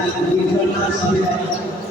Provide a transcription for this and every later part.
स्वागत पनि गर्न सक्छौँ।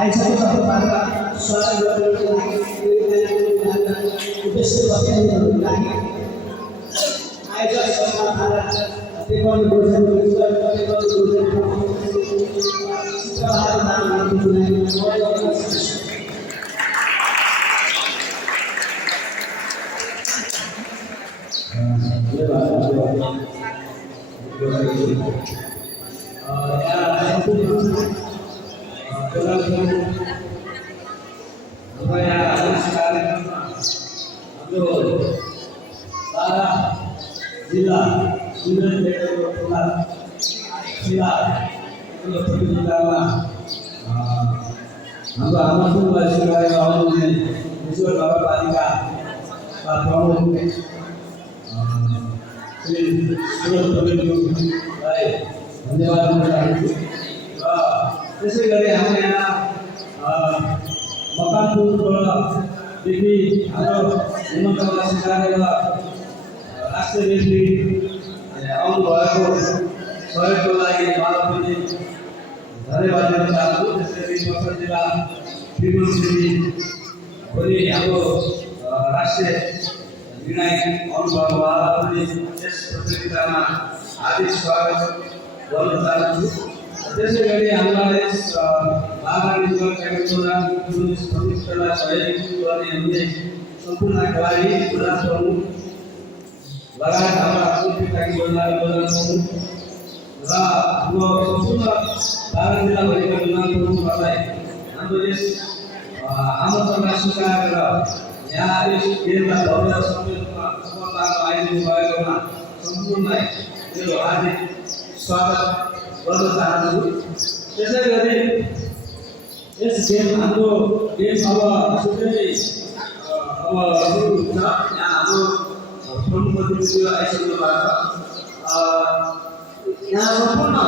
आज हामीले भारत देखि हाम्रो हेमन्तलाई स्वीकारेर राष्ट्रव्यापी आउनुभएको सहयोगको लागि उहाँलाई पनि धन्यवाद दिन चाहन्छु। त्यसै गरी बक्सर जिल्ला त्रिभुवन श्रेणी पनि हाम्रो राष्ट्रिय निर्णायक आउनुभएको उहाँलाई पनि यस प्रतियोगितामा हार्दिक स्वागत गर्न चाहन्छु। त्यसै गरी हामीलाई बागवानी कार्यक्रममा प्रतियोगितालाई सहयोग गर्ने हुने सम्पूर्ण खेलाडी प्रधान प्रमुख लगायत हाम्रा प्रतियोगिताकी योजना र हाम्रो सम्पूर्ण बागवानी जिल्लाभरिका प्रधान प्रमुखहरूलाई हाम्रो यस आमन्त्रणलाई स्वीकारेर यहाँ यस गेमलाई भव्य सफलतामा आइदिनु भएकोमा सम्पूर्णलाई मेरो हार्दिक स्वागत गर्न चाहन्छु। त्यसै गरी यस गेम हाम्रो गेम अब सुरुमै अब सुरु हुन्छ। यहाँ हाम्रो प्रमुख अतिथि आइसक्नु भएको छ। यहाँ सम्पूर्ण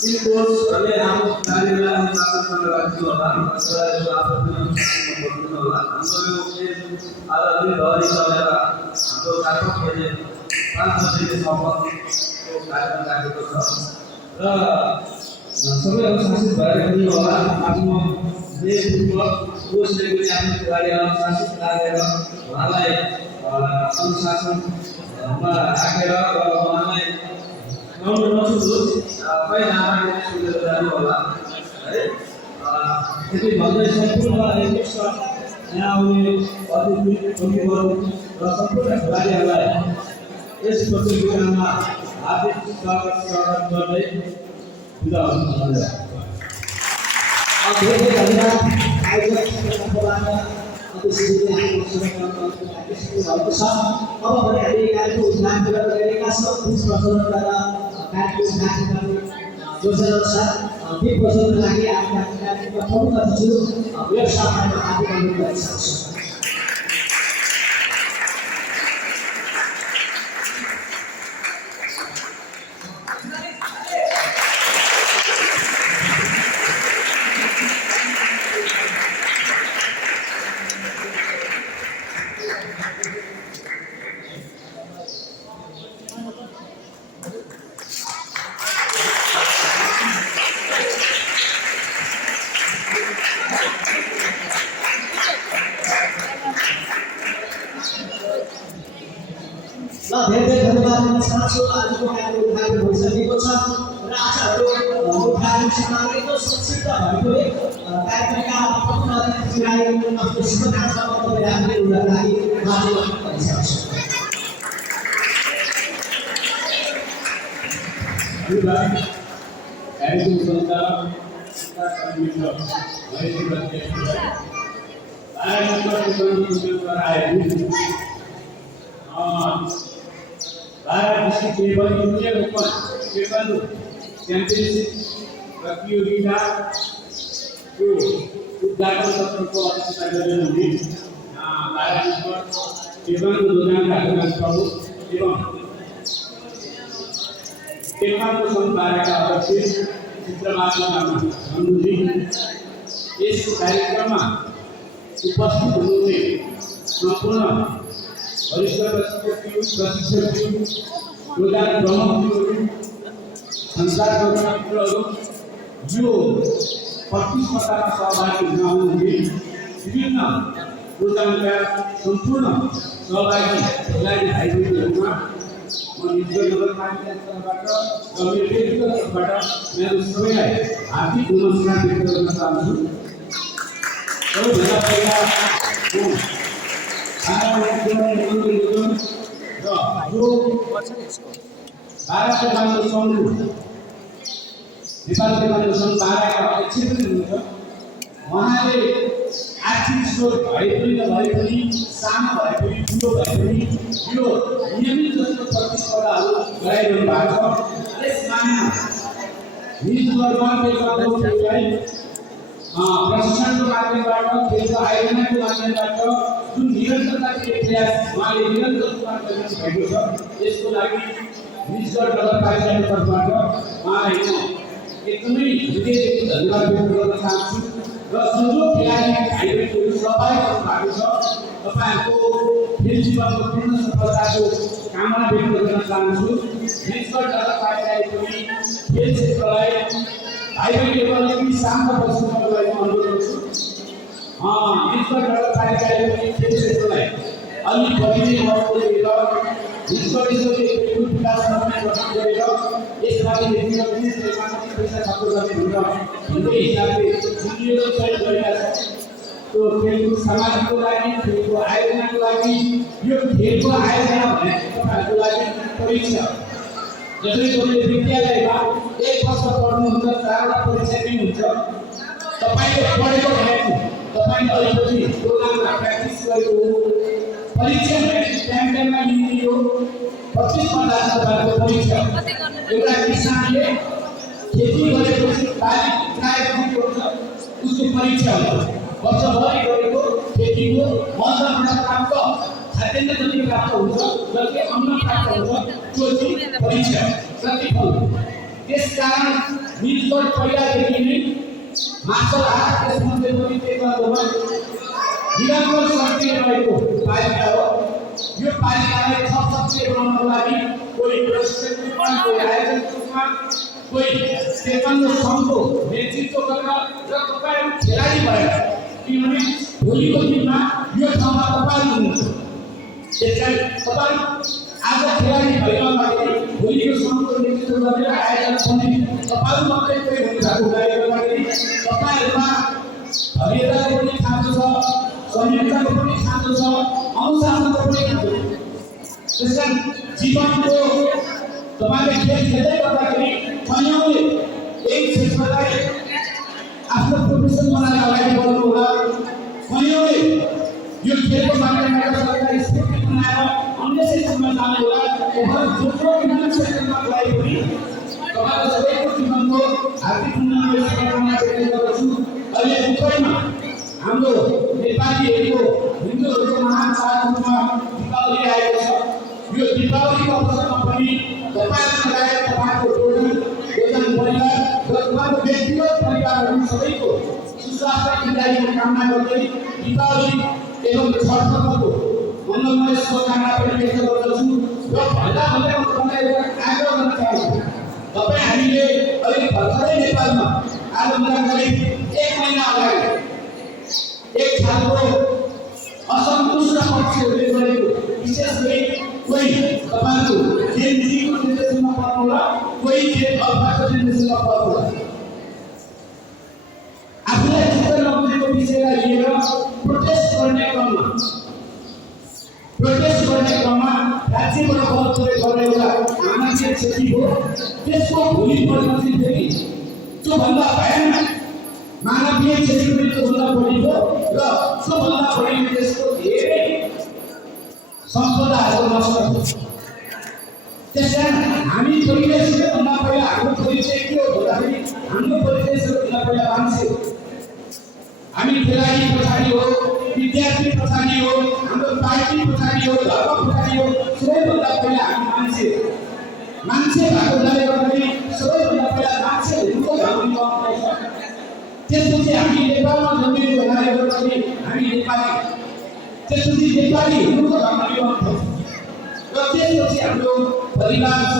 टिम कोचहरूले हाम्रो नानीहरूलाई अनुशासनसँग राख्नु होला र यसो आफ्नो भन्नु होला। हाम्रो यो गेम आज दिनभरि चलेर हाम्रो 5 बजेसम्मको कार्यक्रम राखेको छ र सबै अनुशासित भएर पनि होला। आफ्नो नेतृत्व कोचले पनि आफ्नो खेलाडीलाई अनुशासित राखेर उहाँलाई अनुशासनमा राखेर र उहाँलाई गाउनु नछुटोस् पहिला आमाले सुनेर जानु होला है। त्यति भन्दै सम्पूर्ण यहाँ आउने अतिथि प्रतिनिधिहरू र सम्पूर्ण खेलाडीहरूलाई यस प्रतियोगितामा हार्दिक स्वागत गर्दै बिदा हुनु। धेरै धन्यवाद। आयोजक संस्थाबाट अतिथिले हाम्रो शुभकामना भएको छ। अब भने हामी कार्यक्रम उद्घाटन गरिरहेका छौँ। 20 वर्षबाट कार्यक्रम उद्घाटन गर्ने योजना अनुसार 20 वर्षको लागि आफ्ना कार्यक्रमका प्रमुख अतिथि व्यवसायमा हात गर्नु भएको छ। धेरै धन्यवाद दिन चाहन्छु। आजको कार्यक्रम उद्घाटन भइसकेको छ र आजको उद्घाटन समारोहको संक्षिप्त भएकोले कार्यक्रमका प्रमुख अतिथिलाई आफ्नो शुभकामना वक्तव्य राख्ने उहाँलाई लागि माथि गर्न चाहन्छु। कार्यक्रम Bharat district table junior open table championship प्रतियोगिता को उद्घाटन सत्र को अध्यक्षता गर्नुहुने भारत स्पोर्ट टेबल योजनाका प्रमुख एवं टेबलको संस्थाका अध्यक्ष चित्रमाधव धनुजी यस कार्यक्रममा उपस्थित हुनुहुने सम्पूर्ण वरिष्ठ प्रशिक्षक प्रधान प्रमुखहरू संस्थाका मित्रहरू यो प्रतिस्पर्धामा सहभागी हुनुहुने विभिन्न प्रोग्रामका सम्पूर्ण सहभागी खेलाडी भाइबहिनीहरूमा म निजगढ नगरपालिकाबाट र मेरो व्यक्तिगत तर्फबाट मेरो सबैलाई हार्दिक नमस्कार व्यक्त गर्न चाहन्छु। सबैभन्दा पहिला भारत तेक्वान्डो संघ नेपाल तेक्वान्डो संघ बाह्रका अध्यक्ष पनि हुनुहुन्छ। उहाँले आर्थिक स्रोत भए पनि नभए पनि सानो भए पनि ठुलो भए पनि यो नियमित जस्तो प्रतिस्पर्धाहरू गराइरहनु भएको छ। यसमा निजगढमा तेक्वान्डोलाई प्रशिक्षणको माध्यमबाट खेलको आयोजनाको माध्यमबाट जुन निरन्तरताको प्रयास उहाँले निरन्तर रूपमा गरिरहनु भएको छ यसको लागि निजगढ नगरपालिकाको तर्फबाट उहाँलाई म एकदमै हृदयदेखि धन्यवाद व्यक्त गर्न चाहन्छु। र जो खेलाडी भाइबहिनीहरू सहभागी हुनुभएको छ तपाईँहरूको खेल जीवनको पूर्ण सफलताको कामना व्यक्त गर्न चाहन्छु। निष्कर्ष नगरपालिकाले पनि खेल क्षेत्रलाई भाइबहिनीहरू अलिकति शान्त बस्नुको लागि अनुरोध गर्छु। निष्कर्ष नगरपालिकाले पनि खेल क्षेत्रलाई अलिक बढी नै महत्त्व दिएर निष्कर्षको खेलकुद विकास गर्ने गठन गरेर यसपालि व्यक्तिगत निर्माणमा पैसा खर्च गर्ने भन्ने हिसाबले विनियोजन सहित गरिरहेका छन्। त्यो खेलकुद समाजको लागि, खेलको आयोजनाको लागि, यो खेलको आयोजना भनेको तपाईँहरूको लागि परीक्षा। जसरी तपाईँले विद्यालयमा 1 वर्ष पढ्नुहुन्छ, 4वटा परीक्षा दिनुहुन्छ, तपाईँले पढेको भनेको तपाईँले अलिकति प्रोग्राममा प्र्याक्टिस गरेको परीक्षा भनेको टाइममा लिने यो 25 घण्टा तपाईँको परीक्षा। एउटा किसानले खेती गरेपछि बाली उठाएपछि हुन्छ उसको परीक्षा हुन्छ। वर्षभरि गरेको खेतीको मलबाट प्राप्त खाद्यान्न जति प्राप्त हुन्छ, जति अन्न प्राप्त हुन्छ, त्यो चाहिँ परीक्षा प्रतिफल। त्यसकारण निजगढ पहिलादेखि नै मार्शल आर्ट त्यसमध्ये पनि टेक्नोलोजीमा निरन्तर सक्रिय रहेको पालिका हो। यो पालिकालाई थप सक्रिय बनाउनको लागि कोही प्रशिक्षक रूपमा, कोही आयोजक रूपमा, कोही टेक्नोलोजी सङ्घको नेतृत्व गरेर र तपाईँहरू खेलाडी भएर, किनभने भोलिको दिनमा यो ठाउँमा तपाईँहरू हुनुहुन्छ। त्यसकारण तपाईँ आज खेलाडी भइरहँदाखेरि भोलिको सङ्घको नेतृत्व गरेर आयोजक बन्ने तपाईँहरू मात्रै कोही हुनुभएको हुनाले गर्दाखेरि तपाईँहरूमा धैर्यताको पनि खाँचो छ, संयमताको पनि खाँचो छ, अनुशासनको पनि खाँचो छ। त्यसकारण जीवनको तपाईँले खेल खेल्दै गर्दाखेरि कयौँले एक क्षेत्रलाई आफ्नो प्रोफेसन बनाएर अगाडि बढ्नु होला। कयौँले यो खेलको माध्यमबाट सरकारी स्फूर्ति बनाएर अन्य क्षेत्रमा जानु होला। जो विभिन्न क्षेत्रमा गए पनि तपाईँको सबैको जीवनको हार्दिक उन्नयनको शुभकामना व्यक्त गर्दछु। अहिले दुबईमा हाम्रो नेपालीहरूको, हिन्दूहरूको महान चाडमा दीपावली आएको छ। यो दीपावलीको अवसरमा पनि तपाईँहरू लगायत तपाईँको टोली परिवार र तपाईँको व्यक्तिगत परिवारहरू सबैको सुस्वास्थ्य दीर्घायुको कामना गर्दै दीपावली एवं छठ पर्वको मङ्गलमय शुभकामना पनि व्यक्त गर्दछु। र भन्दा भन्दै म तपाईँलाई एउटा आग्रह गर्न चाहन्छु। तपाईँ हामीले अलिक भर्खरै नेपालमा आजभन्दा करिब 1 महिना अगाडि एक खालको असन्तुष्ट पक्षहरूले गरेको, विशेष गरी कोही तपाईँको जेएनजीको निर्देशनमा पर्नु होला, कोही जेएन अल्फाको निर्देशनमा पर्नु होला। आफूलाई चित्त नबुझेको विषयलाई लिएर प्रोटेस्ट गर्ने क्रममा राज्यबाट बलप्रयोग गर्ने एउटा मानवीय क्षति हो। त्यसको भोलिपल्ट चाहिँ फेरि त्योभन्दा भयानक मानवीय क्षति पनि त्योभन्दा बढी हो र त्योभन्दा बढी त्यसको धेरै सम्पदाहरू नष्ट हुन्छ। त्यसकारण हामी परिवेशभन्दा पहिला हाम्रो परिचय के हो भन्दाखेरि हाम्रो परिचय सबैभन्दा पहिला मान्छे हो। हामी खेलाडी पछाडि हो, विद्यार्थी पछाडि हो, हाम्रो पार्टी पछाडि हो, धर्म पछाडि हो, सबैभन्दा पहिला हामी मान्छे हो। मान्छे भएको हुनाले गर्दाखेरि सबैभन्दा पहिला मान्छे हुनुको धर्म निभाउनुपर्छ। त्यसपछि हामी नेपालमा जन्मेको हुनाले गर्दाखेरि हामी नेपाली, त्यसपछि नेपाली हुनुको धर्म निभाउनुपर्छ। र त्यसपछि हाम्रो परिवार छ,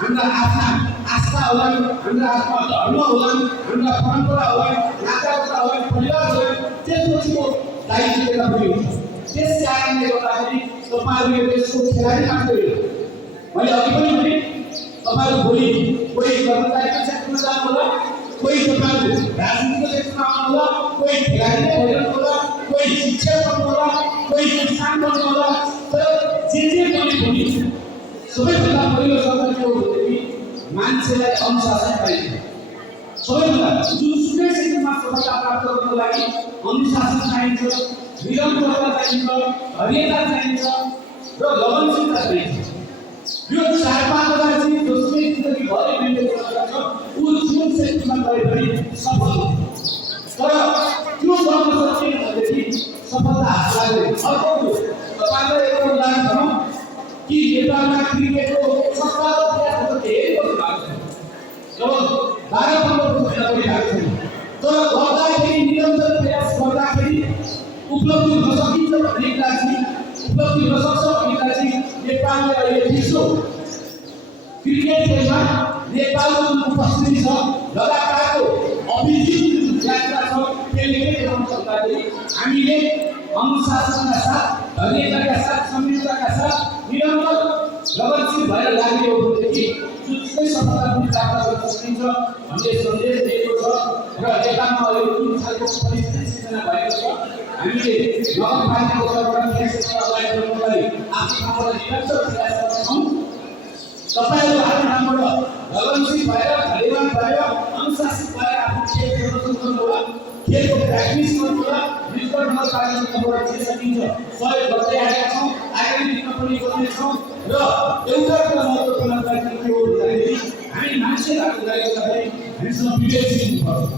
हाम्रा आफ्ना आस्था होला, हाम्रा आफ्ना धर्म होला, हाम्रा परम्परा होला, नातागोता होला, परिवार होला। त्यसपछिको दायित्व लिएर पनि हुन्छ। त्यस कारणले गर्दाखेरि तपाईँहरू देशको खेलाडी मात्रै हो। मैले अघि पनि भने तपाईँहरू भोलि कोही कर्मचारीको क्षेत्रमा जानु होला, कोही तपाईँहरू राजनीतिको क्षेत्रमा आउनु होला, कोही खेलाडी नै भइरहनु होला, कोही शिक्षक बन्नु होला, कोही किसान बन्नु होला। तर जे पनि सबैभन्दा पहिलो शब्द के हो भनेदेखि मान्छेलाई अनुशासन चाहिन्छ। सबैभन्दा जुनसुकै क्षेत्रमा सफलता प्राप्त गर्नको लागि अनुशासन चाहिन्छ, निरन्तरता चाहिन्छ, धैर्यता चाहिन्छ र लगनशीलता चाहिन्छ। यो 4-5 चिज जसले जिन्दगीभरि मेन्टेन गर्न सक्छ ऊ जुन क्षेत्रमा गए पनि सफल हुन्छ। तर त्यो गर्न सकिएन भनेदेखि सफलता हासिल लाग्दैन। अर्को तपाईँलाई एउटा उदाहरण भनौँ कि नेपालमा क्रिकेटको संस्थागत इतिहासको धेरै वर्ष भएको छ। जब 12-15 वर्ष पहिला पनि भएको छैन, तर गर्दाखेरि निरन्तर गर्दाखेरि उपलब्धि हुन सकिन्छ भन्ने कुरा चाहिँ उपलब्धि हुन सक्छ भन्ने कुरा चाहिँ नेपालले अहिले विश्व क्रिकेट खेलमा नेपालको जुन उपस्थिति छ लगातारको अभिजित यात्रा छ त्यसले के देखाउँछ भन्दाखेरि हामीले अनुशासनका साथ धैर्यताका साथ संयमताका साथ निरन्तर लगनशील भएर लाग्ने हो भनेदेखि जुन सफलता पनि प्राप्त गर्न सकिन्छ भन्ने सन्देश दिएको छ र नेपालमा अहिले जुन खालको परिस्थिति सिर्जना भएको छ हामीले नगरपालिकाको तर्फबाट यस अगाडि बढ्नलाई आफ्नो ठाउँबाट निरन्तर प्रयास गर्छौँ। तपाईहरु आफ्नो ठाउँबाट लगनशील भएर धैर्यवान भएर अनुशासित भएर आफ्नो खेल प्रदर्शन गर्नुहोला, खेलको प्र्याक्टिस गर्नुहोला, निरन्तर नगरपालिकाबाट जे सकिन्छ सहयोग गर्दै आएका छौँ, आगामी दिनमा पनि गर्नेछौँ र एउटा कुरा महत्त्वपूर्ण कुरा के हो भन्दाखेरि हामी मान्छेहरूको लागि गर्दाखेरि हामीसँग विवेक हुनुपर्छ।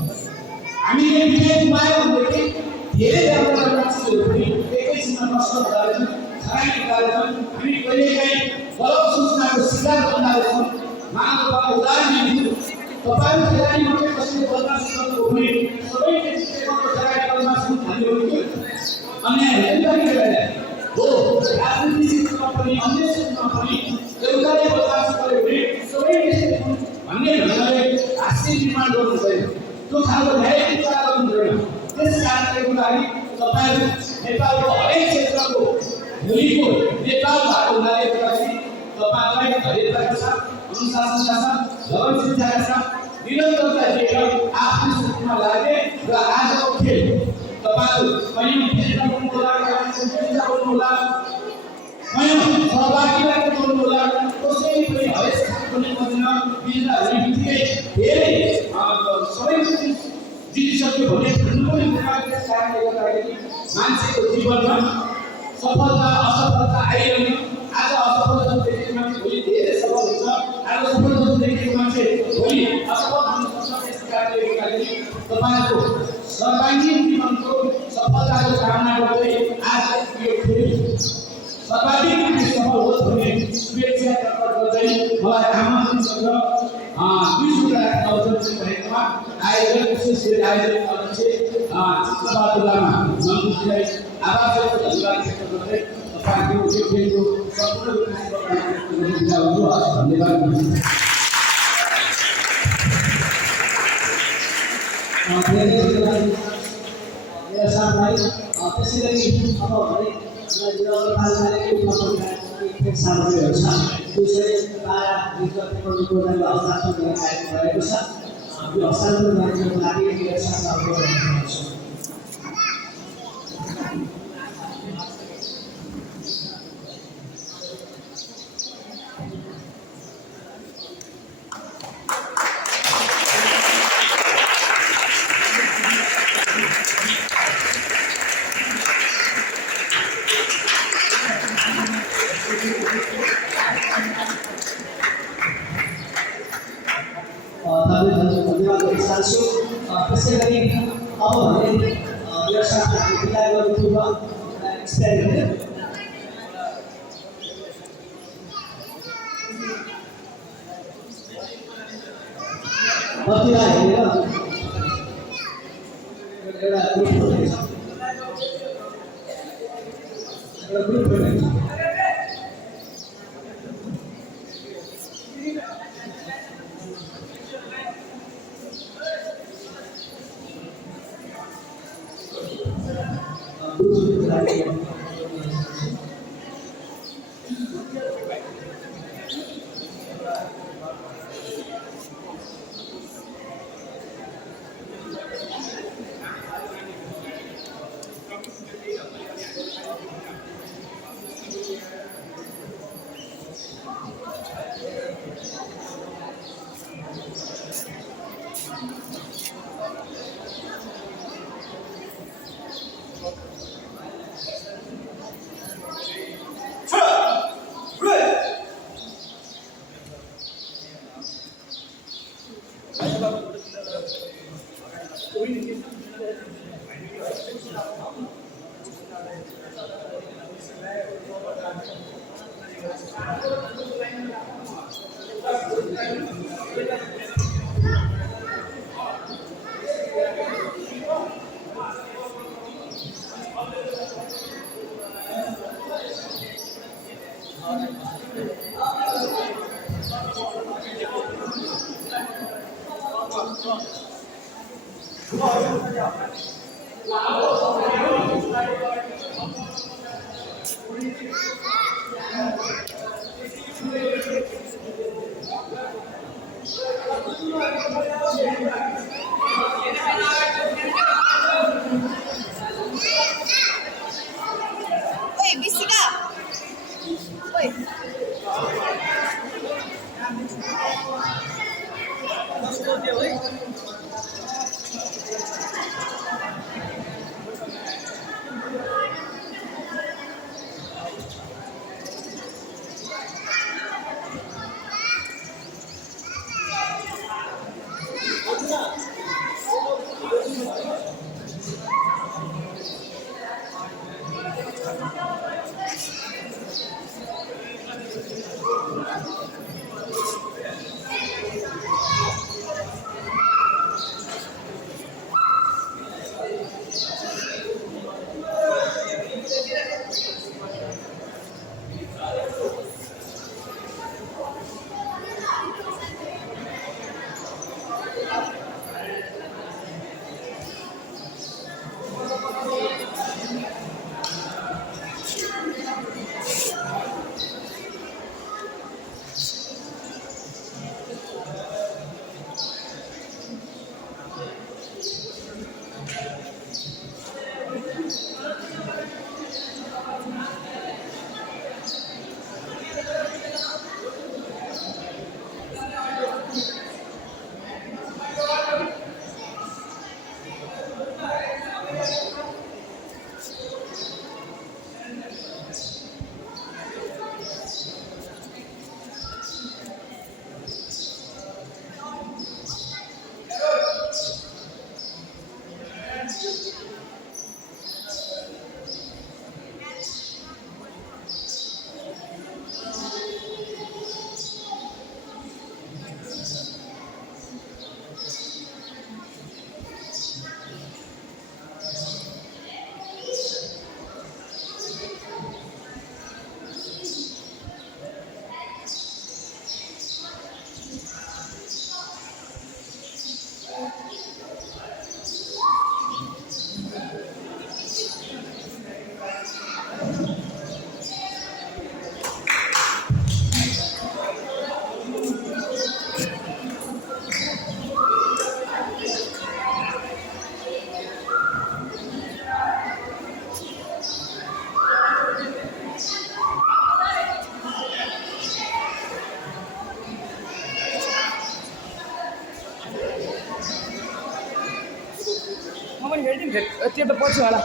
हामीले विवेक गुमायौँ भनेदेखि धेरै राम्रो मान्छेहरू पनि एकैछिनमा नष्ट हुँदा रहेछन्, खरानी हुँदा रहेछन्। हामी कहिलेकाहीँ गलत सूचनाको शिकार बन्दा रहेछौँ। मानव उदाहरण दिन्छु, तपाईहरु खेलाडी मात्रै कसैले बदमासी गर्नु हो भने सबै टेबलको खेलाडी बदमासी भन्ने हो कि अन्याय हो। राजनीति क्षेत्रमा पनि अन्य क्षेत्रमा पनि एउटाले बदमासी गर्यो भने सबै टेबल भन्ने भन्नाले हास्य निर्माण गर्नु पर्यो। त्यो खालको न्यायिक विचार गर्नु पर्दैन। त्यस कारणले गर्दाखेरि तपाईहरु नेपालको हरेक क्षेत्रको भोलिको नेपाल भएको हुनाले गर्दाखेरि तपाईलाई धैर्यताका साथ अनुशासनका साथ लगनशीलताका साथ निरन्तरता दिएर आफ्नो क्षेत्रमा लागे र आजको खेल तपाईहरु कयौं खेलमा बोल्नुहोला, बोल्नुहोला, कयौं सहभागीलाई बोल्नुहोला, कसै पनि हरेस पनि पर्दैन। बिना बित्तिकै धेरै सबै जितिसक्यो भने भन्नु पनि हुँदैन। त्यस कारणले गर्दाखेरि मान्छेको जीवनमा सफलता असफलता आइरहने, आज असफलता देखेको मान्छे भोलि धेरै सफल हुन्छ, आज सफलता देखेको मान्छे भोलि असफल हुन सक्छ। त्यस कारणले गर्दाखेरि तपाईहरुको सर्वाङ्गीण जीवनको सफलताको कामना गर्दै आज यो खेल सर्वाधिक रूपले सफल होस् भन्ने शुभेच्छा प्रकट गर्दै मलाई आमन्त्रण गरेर दुई कुरा राख्न अवसर भएकोमा आयोजक विशेष गरी आयोजक अध्यक्ष चित्रबहादुर लामा मन्त्रीलाई आभार र धन्यवाद व्यक्त गर्दै तपाईहरुको यो खेलको सम्पूर्ण रूपले शुभकामना व्यक्त गर्छु। धन्यवाद। मेरा साथलाई त्यसैगरी अब भने नगरपालिकाले के सामग्रीहरू छ त्यो चाहिँ 12 रिजर्भ प्रोग्रामले हस्तान्तरण गर्ने कार्यक्रम रहेको छ। यो हस्तान्तरण गर्नको लागि मेरो साथीहरुको अनुरोध छ। धन्यवाद दिन चाहन्छु। त्यसैगरी अब भने मेरो साथीहरुको विदाई गर्नु पूर्व एक्सपेरिमेन्ट बत्तीलाई हेरेर एउटा ग्रुप बनाइन्छ, एउटा ग्रुप बनाइन्छ। Oi, Bisica! Oi! म पनि भेट्दिनँ त्यो त पछि होला